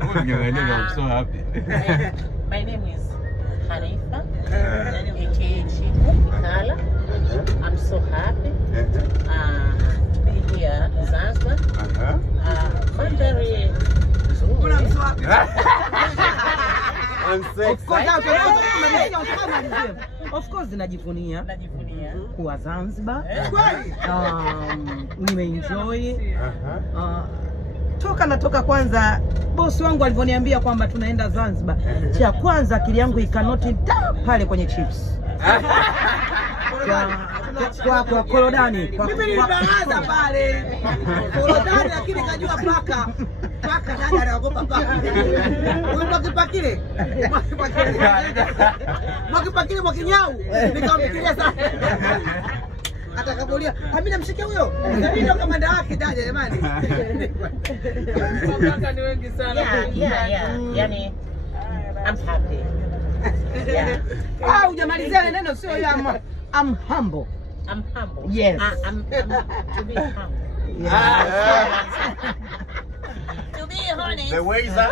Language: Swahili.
I'm so happy. My name is Hanifa, aka Chiku Kala. I'm so happy to be here in Zanzibar. Mandhari nzuri. Of course najivunia kuwa Zanzibar. Nimeenjoy. Natoka kwanza bosi wangu alivyoniambia kwamba tunaenda Zanzibar. Cha kwanza akili yangu ikanoti pale kwenye chips. Kwa korodani. Mimi nilibahaza pale. Korodani lakini kajua paka dada anaogopa paka. Mwakipakile. Mwakipakile mwakinyau. Nikamfikiria sana. Atakapolia, mimi namshikia huyo. Ndio kamanda wake dada jamani. Paka ni wengi sana. Yeah. Yani I'm happy. Yeah. Hujamalizia neno sio hiyo I'm humble. I'm humble. Yes. I'm to be humble. Yeah. To be honest. The ways are